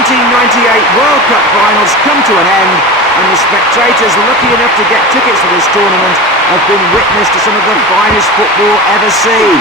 1998 World Cup finals come to an end, and the spectators lucky enough to get tickets for this tournament have been witness to some of the finest football ever seen.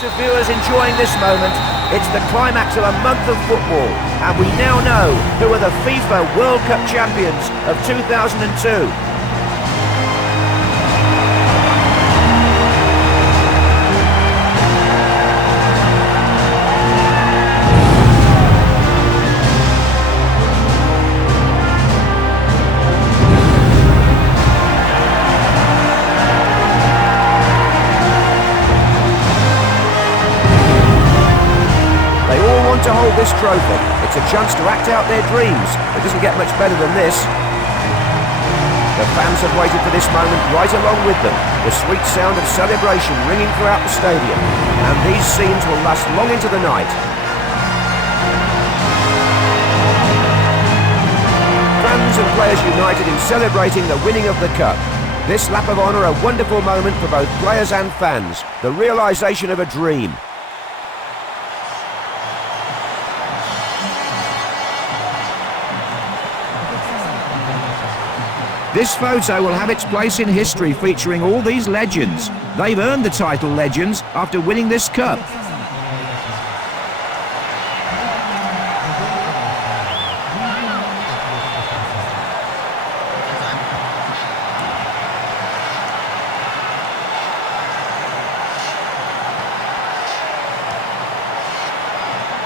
Of viewers enjoying this moment. It's the climax of a month of football, and we now know who are the FIFA World Cup champions of 2002. To hold this trophy. It's a chance to act out their dreams. It doesn't get much better than this. The fans have waited for this moment right along with them. The sweet sound of celebration ringing throughout the stadium. And these scenes will last long into the night. Fans and players united in celebrating the winning of the cup. This lap of honour a wonderful moment for both players and fans. The realisation of a dream. This photo will have its place in history, featuring all these legends. They've earned the title Legends after winning this cup.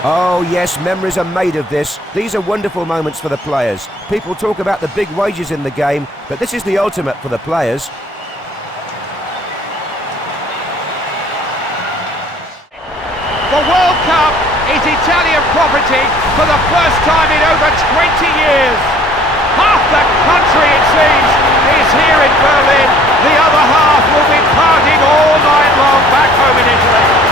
Oh yes, memories are made of this. These are wonderful moments for the players. People talk about the big wages in the game, but this is the ultimate for the players. The World Cup is Italian property for the first time in over 20 years. Half the country, it seems, is here in Berlin. The other half will be partying all night long back home in Italy.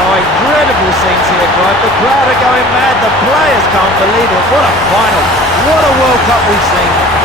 Oh, incredible scenes here, Clive. The crowd are going mad. The players can't believe it. What a final. What a World Cup we've seen.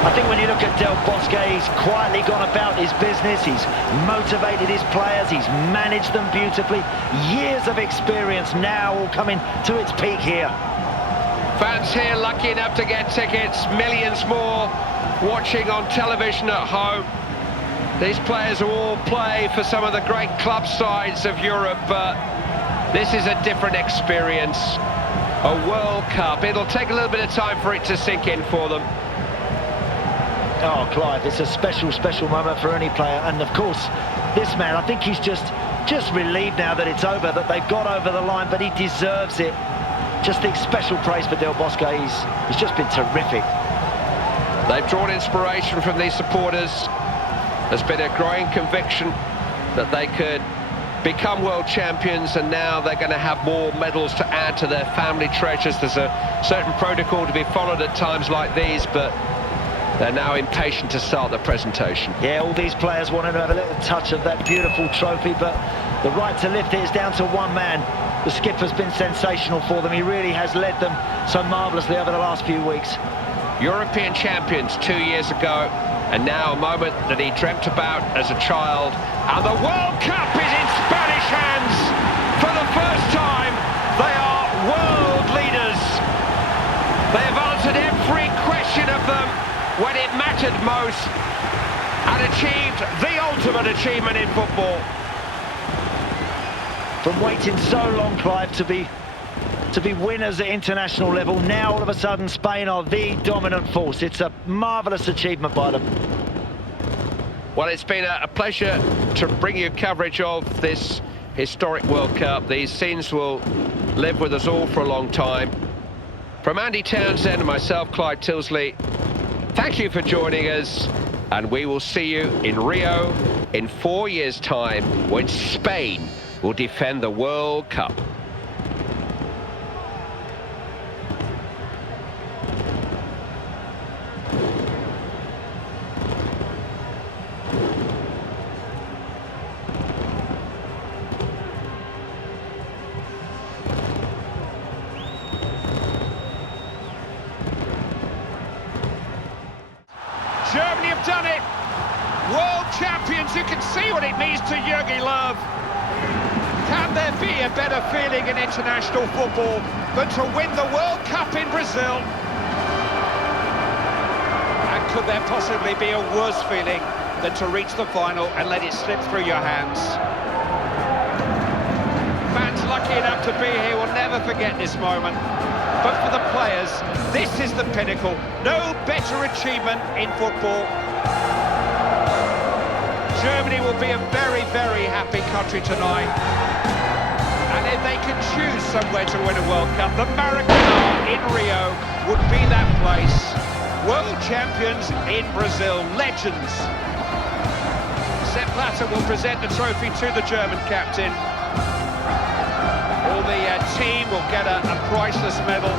I think when you look at Del Bosque, he's quietly gone about his business, he's motivated his players, he's managed them beautifully. Years of experience now all coming to its peak here. Fans here lucky enough to get tickets, millions more watching on television at home. These players all play for some of the great club sides of Europe, but this is a different experience. A World Cup. It'll take a little bit of time for it to sink in for them. Oh, Clive, it's a special, special moment for any player. And, of course, this man, I think he's just relieved now that it's over, that they've got over the line, but he deserves it. Just think special praise for Del Bosque. He's just been terrific. They've drawn inspiration from these supporters. There's been a growing conviction that they could become world champions, and now they're going to have more medals to add to their family treasures. There's a certain protocol to be followed at times like these, but they're now impatient to start the presentation. Yeah, all these players wanting to have a little touch of that beautiful trophy, but the right to lift it is down to one man. The skipper's been sensational for them. He really has led them so marvellously over the last few weeks. European champions 2 years ago, and now a moment that he dreamt about as a child. And the World Cup is in Spanish hands. For the first time, they are world leaders. They have answered every question of them when it mattered most, and achieved the ultimate achievement in football. From waiting so long, Clive, to be winners at international level, now all of a sudden Spain are the dominant force. It's a marvellous achievement by them. Well, it's been a pleasure to bring you coverage of this historic World Cup. These scenes will live with us all for a long time. From Andy Townsend and myself, Clive Tilsley, thank you for joining us, and we will see you in Rio in 4 years' time when Spain will defend the World Cup. Germany have done it! World champions, you can see what it means to Jogi Löw. Can there be a better feeling in international football than to win the World Cup in Brazil? And could there possibly be a worse feeling than to reach the final and let it slip through your hands? Fans lucky enough to be here will never forget this moment. But for the players, this is the pinnacle. No better achievement in football. Germany will be a very, very happy country tonight. And if they can choose somewhere to win a World Cup, the Maracanã in Rio would be that place. World champions in Brazil, legends. Sepp Blatter will present the trophy to the German captain. All the team will get a priceless medal.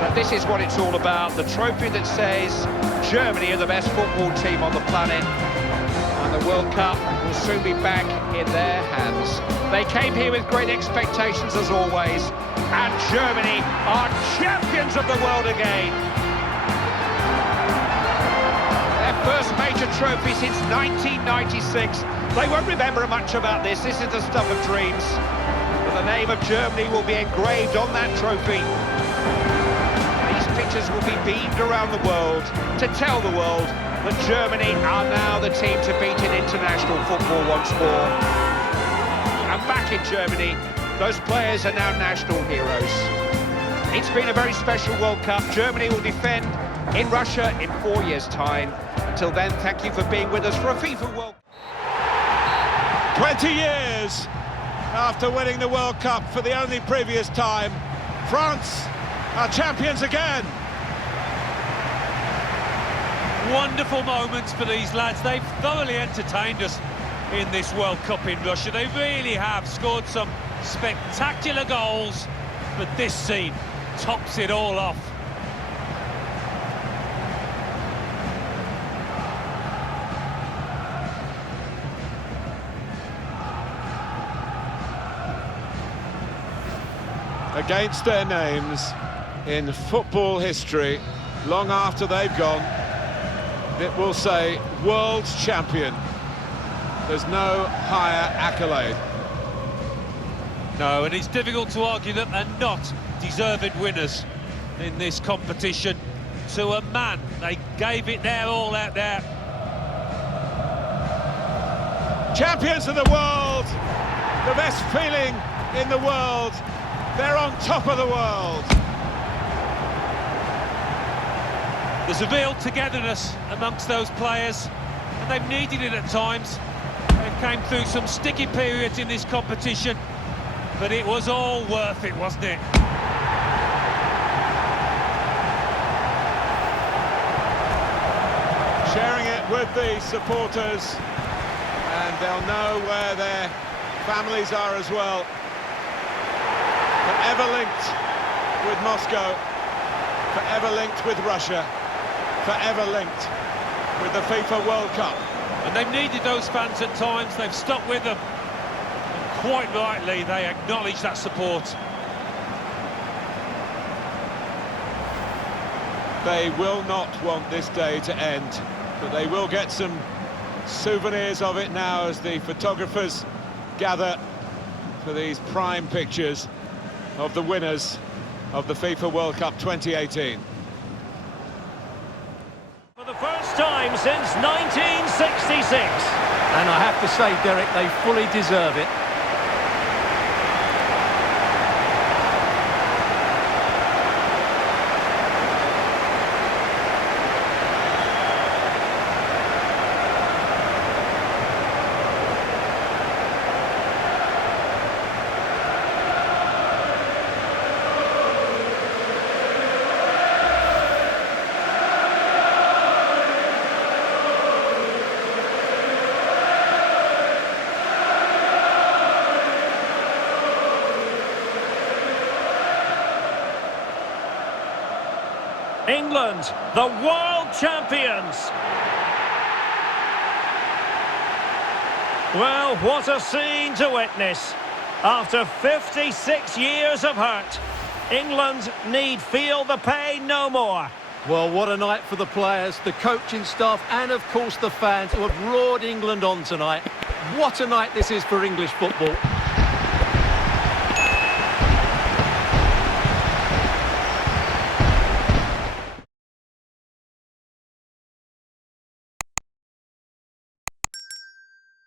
But this is what it's all about, the trophy that says Germany are the best football team on the planet. And the World Cup will soon be back in their hands. They came here with great expectations as always, and Germany are champions of the world again. Their first major trophy since 1996. They won't remember much about this. This is the stuff of dreams. But the name of Germany will be engraved on that trophy. These pictures will be beamed around the world to tell the world that Germany are now the team to beat in international football once more. And back in Germany, those players are now national heroes. It's been a very special World Cup. Germany will defend in Russia in 4 years' time. Until then, thank you for being with us for a FIFA World Cup. 20 years after winning the World Cup for the only previous time, France are champions again. Wonderful moments for these lads. They've thoroughly entertained us in this World Cup in Russia. They really have scored some spectacular goals, but this scene tops it all off. Against their names in football history, long after they've gone, it will say world champion. There's no higher accolade. No, and it's difficult to argue that they're not deserved winners in this competition. To a man, they gave it their all out there. Champions of the world, the best feeling in the world. They're on top of the world. There's a real togetherness amongst those players, and they've needed it at times. They came through some sticky periods in this competition, but it was all worth it, wasn't it? Sharing it with the supporters, and they'll know where their families are as well. Forever linked with Moscow, forever linked with Russia, forever linked with the FIFA World Cup. And they've needed those fans at times, they've stuck with them. And quite rightly, they acknowledge that support. They will not want this day to end, but they will get some souvenirs of it now as the photographers gather for these prime pictures of the winners of the FIFA World Cup 2018. For the first time since 1966. And I have to say, Derek, they fully deserve it. England, the world champions. Well, what a scene to witness. After 56 years of hurt, England need feel the pain no more. Well, what a night for the players, the coaching staff, and of course the fans who have roared England on tonight. What a night this is for English football.